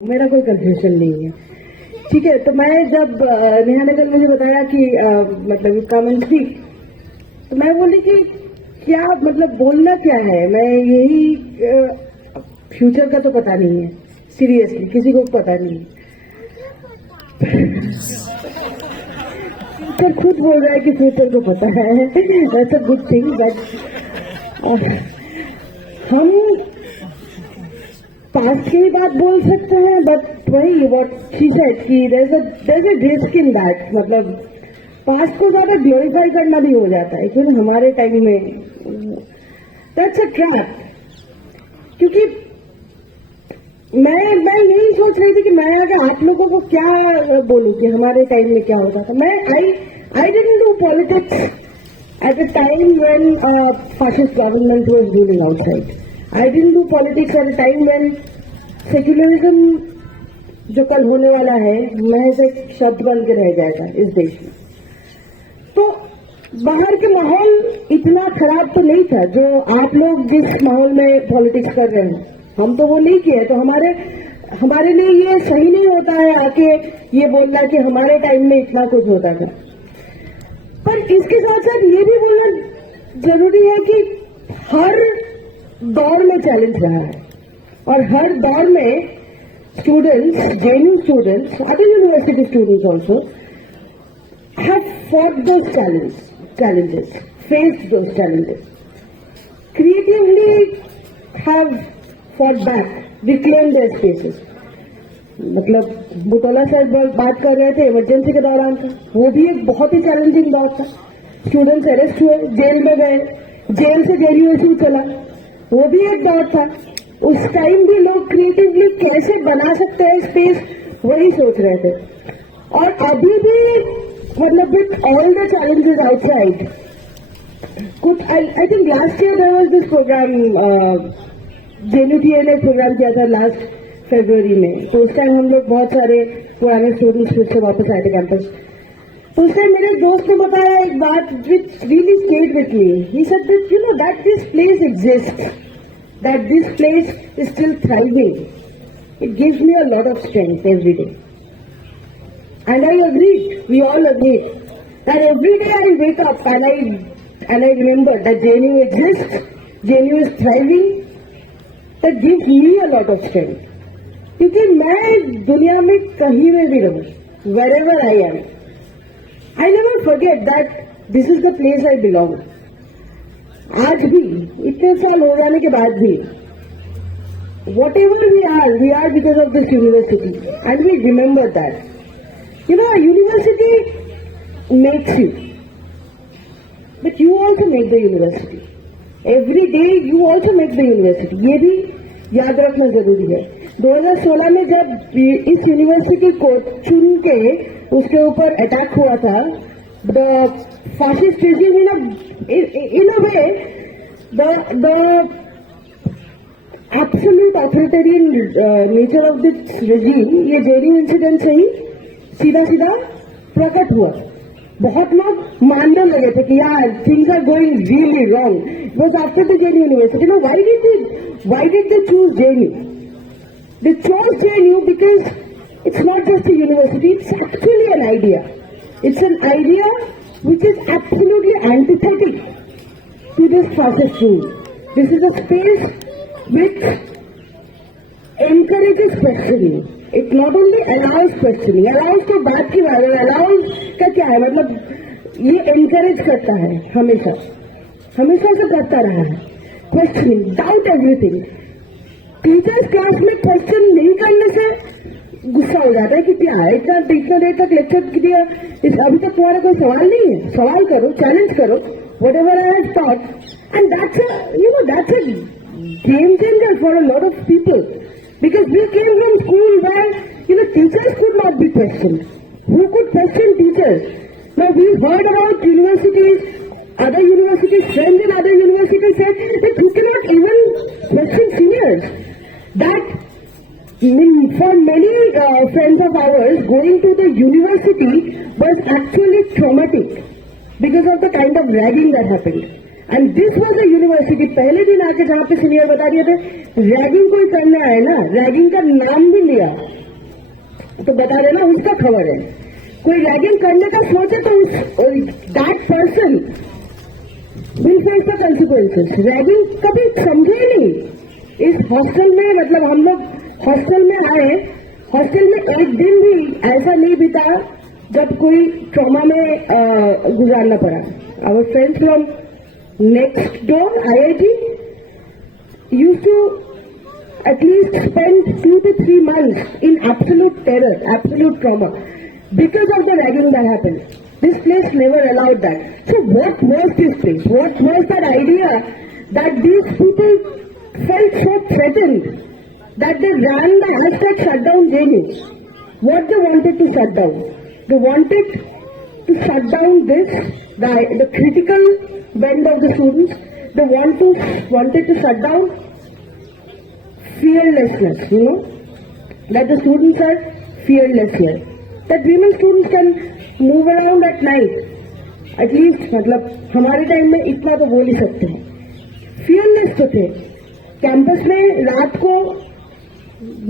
मेरा कोई कंफ्यूजन नहीं है। ठीक है, तो मैं जब नेहा ने कल मुझे बताया कि मतलब कमेंट्री, तो मैं बोली कि क्या मतलब बोलना क्या है, मैं यही फ्यूचर का तो पता नहीं है, सीरियसली किसी को पता नहीं है। फ्यूचर खुद बोल रहा है कि फ्यूचर को पता है, that's a good thing. But हम पास्ट की बात बोल सकते हैं, बट वही व्हाट शी सेड कि there is a risk in that, मतलब पास्ट को ज्यादा ग्लोरीफाई करना भी हो जाता है क्योंकि हमारे टाइम में दैट्स अ ट्रैप। क्योंकि मैं यही सोच रही थी कि मैं अगर आप लोगों को क्या बोलूं कि हमारे टाइम में क्या होता था। मैं I didn't do politics at a time when fascist government was ruling outside. I didn't do politics at a time when secularism जो कल होने वाला है महज एक शब्द बन के रह जाएगा इस देश में। तो बाहर के माहौल इतना खराब तो नहीं था जो आप लोग जिस माहौल में पॉलिटिक्स कर रहे हैं, हम तो वो नहीं किए। तो हमारे लिए ये सही नहीं होता है आके ये बोलना कि हमारे टाइम में इतना कुछ होता था। पर इसके साथ साथ ये भी बोलना जरूरी है कि हर दौर में चैलेंज रहा है और हर दौर में students, genuine students, other university students also have fought those challenges, faced those challenges, creatively have fought back, reclaimed their spaces. मतलब बुटोला साहब बात कर रहे थे इमरजेंसी के दौरान का, वो भी एक बहुत ही चैलेंजिंग दौर था। स्टूडेंट्स अरेस्ट हुए, जेल में गए, जेल से जेल इशू चला, वो भी एक दौर था। उस टाइम भी लोग क्रिएटिवली कैसे बना सकते हैं स्पेस, वही सोच रहे थे। और अभी भी मतलब with all the challenges outside, कुछ I think last year there was this program, JNUTA ने प्रोग्राम किया था लास्ट फरवरी में। तो उस टाइम हम लोग बहुत सारे पुराने स्टूडेंट्स फिर से वापस आए थे कैंपस। तो उस टाइम मेरे दोस्त ने बताया एक बात which really stayed with me. He said that you know that this place exists, that this place is still thriving. It gives me a lot of strength every day. And I agreed, we all agreed, that every day I wake up and I remember that JNU exists, JNU is thriving. That gives me a lot of strength. क्योंकि मैं दुनिया में कहीं में भी रहूं, wherever I am, I never forget that this is the place I belong. आज भी इतने साल हो जाने के बाद भी whatever we are because of this university, and we remember that. You know, a university makes you, but you also make the university. Every day you also make the university. ये भी याद रखना जरूरी है। 2016 में जब इस यूनिवर्सिटी को चुन के उसके ऊपर अटैक हुआ था, the fascist regime in a way, the absolute authoritarian nature of this regime, ये जेएनयू इंसिडेंट से ही सीधा प्रकट हुआ। बहुत लोग मानने लगे थे कि यार things are going really wrong. It was after the JNU university. No, why did they choose JNU? They chose JNU because it's not just a university, it's actually an idea. It's an idea which is absolutely antithetic to this fascist rule. This is a space which encourages questioning. It not only allows questioning, allows तो बात की बात है, allows का क्या है, मतलब ये encourage करता है, हमेशा से करता रहा है। Questioning, doubt everything. Teachers class में क्वेश्चन नहीं करने से गुस्सा हो जाता है कि क्या है, इतना देर तक लेक्चर दिया, अभी तक तुम्हारा कोई सवाल नहीं है, सवाल करो, चैलेंज करो, whatever I have taught. And that's a game changer for a lot of people, because we came from school where teachers could not be questioned. Who could question teachers? Now we've heard about universities, other universities, friends in other universities said that you cannot even question seniors. That for many friends of ours, going to the university was actually traumatic because of the kind of ragging that happened. And this was the university. पहले दिन आके जहां पे senior बता रहे थे ragging कोई करने आए ना, रैगिंग का नाम भी लिया तो बता रहे ना उसका खबर है। कोई रैगिंग करने का सोचे तो that person will face the consequences. Ragging कभी समझे ही नहीं। इस हॉस्टल में मतलब हम लोग हॉस्टल में आए, हॉस्टल में एक दिन भी ऐसा नहीं बीता जब कोई ट्रॉमा में गुजारना पड़ा। Our friends from next door IIT used to at least spend 2 to 3 months in absolute terror, absolute trauma because of the ragging that happened. This place never allowed that. So what was this place? What was that idea that these people felt so threatened that they ran the hashtag shutdown JNU? What they wanted to shut down? They wanted to shut down the critical bend of the students. They wanted to shut down fearlessness, that the students are fearless here. That women students can move around at night. At least मतलब हमारे time में इतना तो बोल ही सकते हैं। fearless तो थे। कैंपस में रात को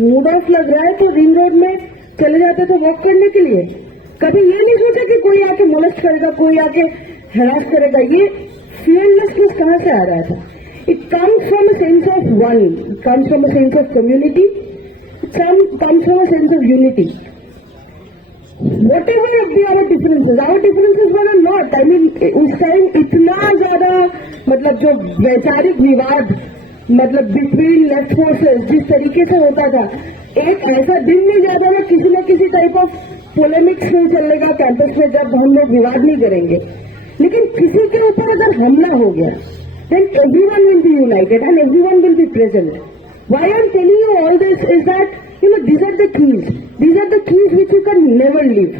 मूड ऑफ लग रहा है तो रिंग रोड में चले जाते थे वॉक करने के लिए। कभी ये नहीं सोचा कि कोई आके मोलेस्ट करेगा, कोई आके हरास करेगा। ये fearlessness कहाँ से आ रहा था? It comes from a sense of one. It comes from a sense of community. It comes from a sense of unity. Whatever our differences were a lot. I mean, उस time इतना ज्यादा मतलब जो वैचारिक विवाद मतलब बिटवीन लेफ्ट फोर्सेस जिस तरीके से होता था, एक ऐसा दिन नहीं जाता ना किसी टाइप ऑफ पोलेमिक्स नहीं चलेगा कैंपस में जब हम लोग विवाद नहीं करेंगे। लेकिन किसी के ऊपर अगर हमला हो गया then everyone will be united and everyone will be present. Why I am telling you all this is that these are the keys. These are the keys which you can never leave,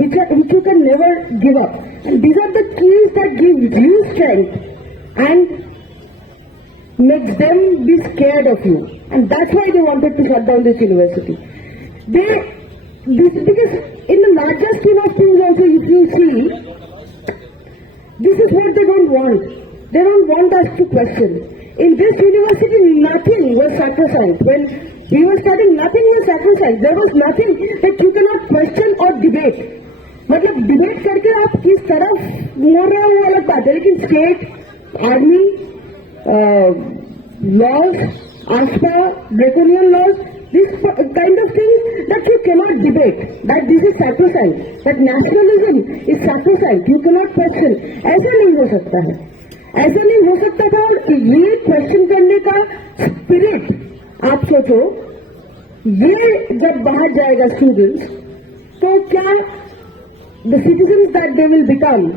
which you can never give up, and these are the keys that give you strength and makes them be scared of you. And that's why they wanted to shut down this university. Because in the larger scheme of things also, if you see, this is what they don't want. They don't want us to question. In this university, nothing was sacrosanct. When we were studying, nothing was sacrosanct. There was nothing that you cannot question or debate. मतलब debate करके आप किस तरफ मोड़ रहे हो वो अलग बात है, लेकिन state, army, laws, ASPA, draconian laws, this kind of things that you cannot debate, that this is sacrosanct, that nationalism is sacrosanct, you cannot question. ऐसा नहीं हो सकता है, ऐसा नहीं हो सकता था। और ये क्वेश्चन करने का स्पिरिट आप सोचो, ये जब बाहर जाएगा स्टूडेंट्स तो क्या the citizens that they will become,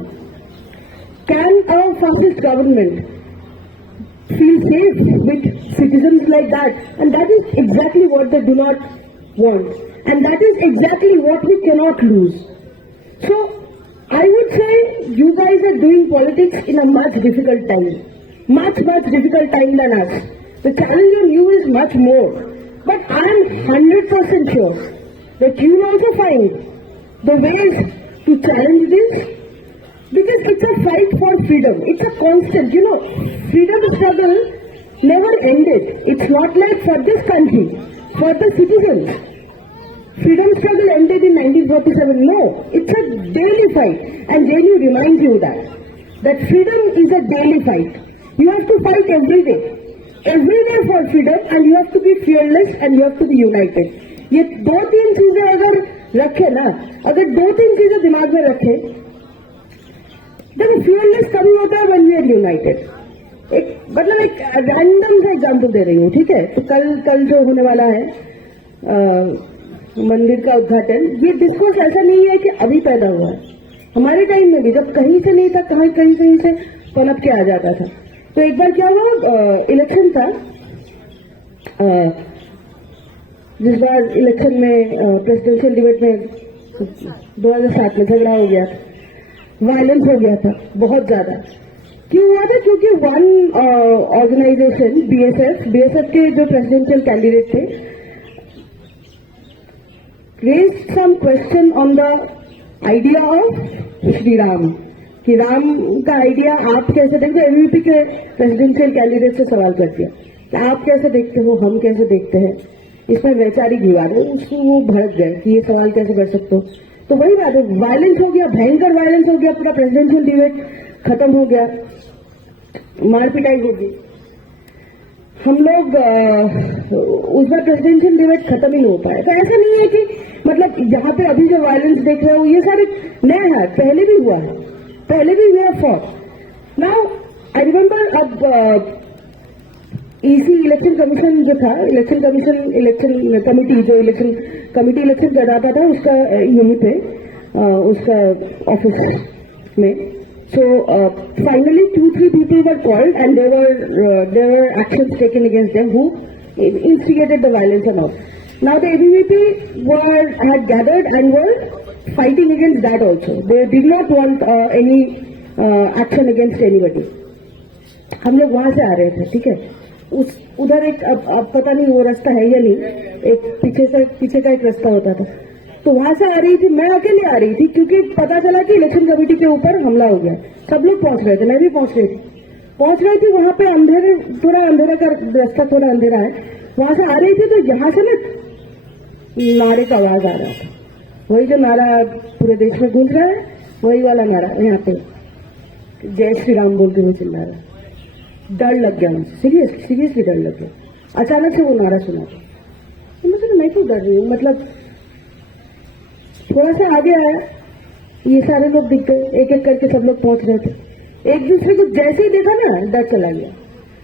can a fascist government feel safe with citizens like that? And that is exactly what they do not want, and that is exactly what we cannot lose. So I would say you guys are doing politics in a much difficult time, much difficult time than us. The challenge on you is much more, but I am 100% sure that you will also find the ways to challenge this, because it's a fight for freedom. It's a constant, freedom struggle never ended. It's not like for this country, for the citizens. Freedom struggle ended in 1947. No, it's a daily fight, and JNU reminds you that freedom is a daily fight. You have to fight every day for freedom, and you have to be fearless and you have to be united. ये 2-3 चीजें अगर रखे ना, अगर 2-3 चीजें दिमाग में रखे, then fearless कभी होता है when we are united. एक रैंडम सा एग्जाम्पल दे रही हूँ, ठीक है? तो कल जो होने वाला है मंदिर का उद्घाटन, ये डिस्कोर्स ऐसा नहीं है कि अभी पैदा हुआ है। हमारे टाइम में भी जब कहीं से नहीं था, कहीं से पनप के आ जाता था। तो एक बार क्या हुआ, इलेक्शन था, जिस बार इलेक्शन में प्रेसिडेंशियल डिबेट में 2007 में झगड़ा हो गया था, वायलेंस हो गया था बहुत ज्यादा। क्यों हुआ था? क्योंकि वन ऑर्गेनाइजेशन बीएसएफ के जो प्रेसिडेंशियल कैंडिडेट थे raised some question on the idea of Shri Ram, कि राम का आइडिया आप कैसे देखते हो। एबीवीपी के प्रेसिडेंशियल कैंडिडेट से सवाल कर दिया कि आप कैसे देखते हो, हम कैसे देखते हैं। इसमें वैचारिक विवाद है, उसको वो भड़क गए कि ये सवाल कैसे कर सकते हो। तो वही बात है, वायलेंस हो गया, भयंकर वायलेंस हो गया, पूरा प्रेसिडेंशियल डिबेट खत्म हो गया, मार पिटाई हो गई। हम लोग उस बार प्रेसिडेंशियल डिबेट खत्म ही नहीं हो पाया। तो ऐसा नहीं है कि मतलब यहाँ पे अभी जो वायलेंस देख रहे हो ये सारे नए हैं, पहले भी हुआ है, पहले भी हुआ फॉर। नाउ आई रिमेम्बर अब ईसी इलेक्शन कमीशन जो था, इलेक्शन कमेटी जो इलेक्शन कमेटी इलेक्शन कराता था उसका यहीं पे उसका ऑफिस में। So finally 2-3 people were called and there were actions taken against them who instigated the violence and all. Now the ABVP had gathered and were fighting against that also. They did not want any action against anybody. हम लोग वहां से आ रहे थे, ठीक है। उधर एक अब पता नहीं वो रास्ता है या नहीं, एक पीछे का एक रास्ता होता था, तो वहां से आ रही थी। मैं अकेले आ रही थी क्योंकि पता चला कि इलेक्शन कमेटी के ऊपर हमला हो गया। सब लोग पहुंच रहे थे, मैं भी पहुंच रही थी। वहां पे थोड़ा अंधेरा का रास्ता, थोड़ा अंधेरा है। वहां से आ रही थी तो यहाँ से ना नारे का आवाज आ रहा था, वही जो नारा पूरे देश में गूंज रहा है, वही वाला नारा यहाँ पे जय श्री राम बोल के हुए चिल्ला रहा। डर लग गया मुझे, सीरियसली डर लग गया। अचानक से वो नारा सुना तो मतलब मैं क्यों डर रही हूँ, मतलब थोड़ा सा आगे आया, ये सारे लोग दिख गए, एक एक करके सब लोग पहुंच रहे थे। एक दूसरे को जैसे ही देखा ना डर चला गया।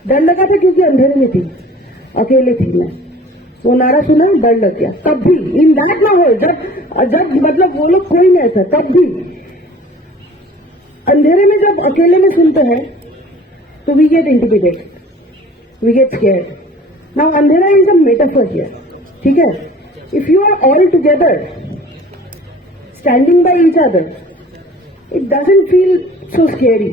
डर लगा था क्योंकि अंधेरे में थी, अकेले थी मैं। वो नारा सुना, डर लग गया। तब भी इन दैट माहौल जब मतलब वो लोग कोई नहीं था, तब भी अंधेरे में जब अकेले में सुनते हैं तो we get intimidated, we get scared. Now अंधेरा इज अ मेटाफर हियर, ठीक है। If you are all together standing by each other, it doesn't feel so scary.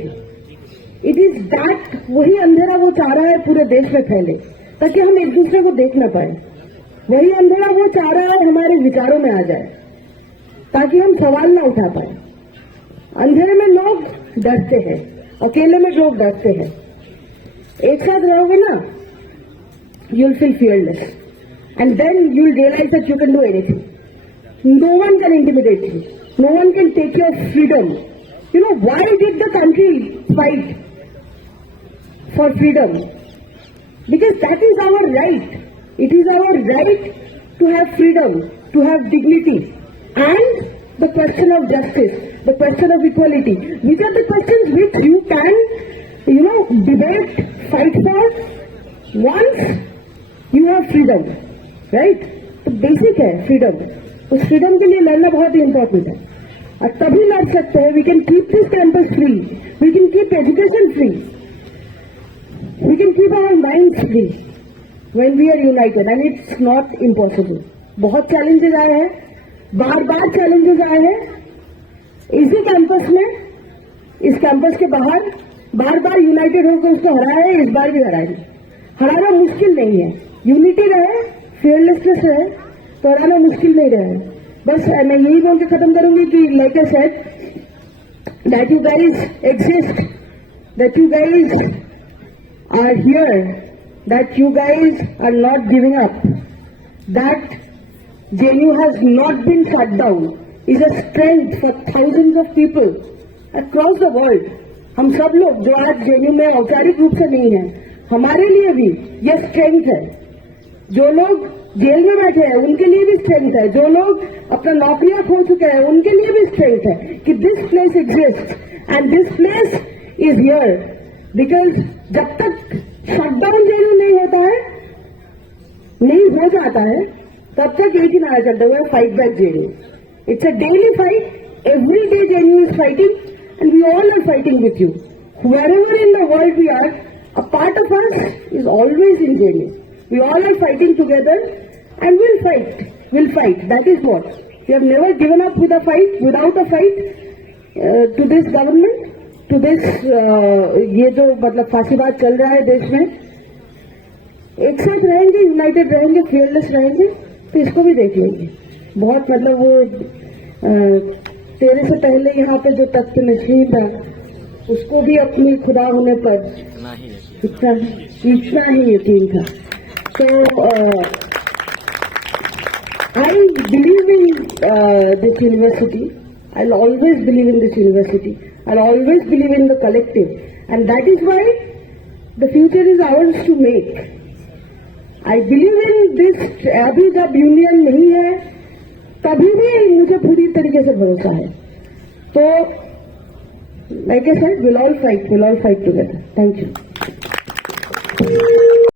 It is that वही अंधेरा वो चाह रहा है पूरे देश में फैले ताकि हम एक दूसरे को देख न पाए। वही अंधेरा वो चाह रहा है हमारे विचारों में आ जाए ताकि हम सवाल ना उठा पाए। अंधेरे में लोग डरते हैं, अकेले में लोग डरते हैं। एक साथ रहोगे ना, you'll feel fearless and then you'll realize that you can do anything. No one can intimidate you. No one can take your freedom. You know, why did the country fight for freedom? Because that is our right. It is our right to have freedom, to have dignity, and the question of justice, the question of equality. These are the questions which you can, debate, fight for once you have freedom, right? तो basic है freedom. उस freedom के लिए लड़ना बहुत ही important है और तभी लड़ सकते हैं। We can keep this campus free, we can keep education free, we can keep our minds free when we are united and it's not impossible. बहुत चैलेंजेस आए हैं, बार चैलेंजेस आए हैं इसी कैंपस में, इस कैंपस के बाहर बार यूनाइटेड होकर उसको हराया है, इस बार भी हराएंगे। हराना मुश्किल नहीं है, यूनिटी रहे, फियरलेसनेस रहे तो हराना मुश्किल नहीं रहा है। बस मैं यही बोल के खत्म करूंगी कि like I said that you guys exist, that you guys are here, that you guys are not giving up, that JNU has not been shut down is a strength for thousands of people across the world. हम सब लोग जो आज JNU में औपचारिक रूप से नहीं है, हमारे लिए भी ये स्ट्रेंथ है। जो लोग जेल में बैठे हैं उनके लिए भी स्ट्रेंथ है, जो लोग अपना नौकरियां खो चुके हैं उनके लिए भी स्ट्रेंथ है कि this place exist and this place is here. Because जब तक शटडाउन JNU नहीं होता है, नहीं हो जाता है, तब तक एक ही नारा चलता हुआ, fight back JNU। It's a daily fight, every day JNU is fighting and we all are fighting with you. Wherever in the world we are, a part of us is always in JNU. We all are fighting together and we'll fight. We'll fight. That is what. We have never given up with a fight, without a fight to this government, to this ये जो मतलब फांसीबाज चल रहा है देश में। एक साथ रहेंगे, यूनाइटेड रहेंगे, फियरलेस रहेंगे तो इसको भी देख लेंगे। बहुत मतलब वो तेरे से पहले यहाँ पे जो तख्त नशीन था उसको भी अपनी खुदा होने पर इतना ही यकीन था. So I believe in this university. I'll always believe in this university. I'll always believe in the collective, and that is why the future is ours to make. I believe in this. अभी जब union नहीं है तभी भी मुझे पूरी तरीके से भरोसा है. तो like I said, we'll all fight together. Thank you.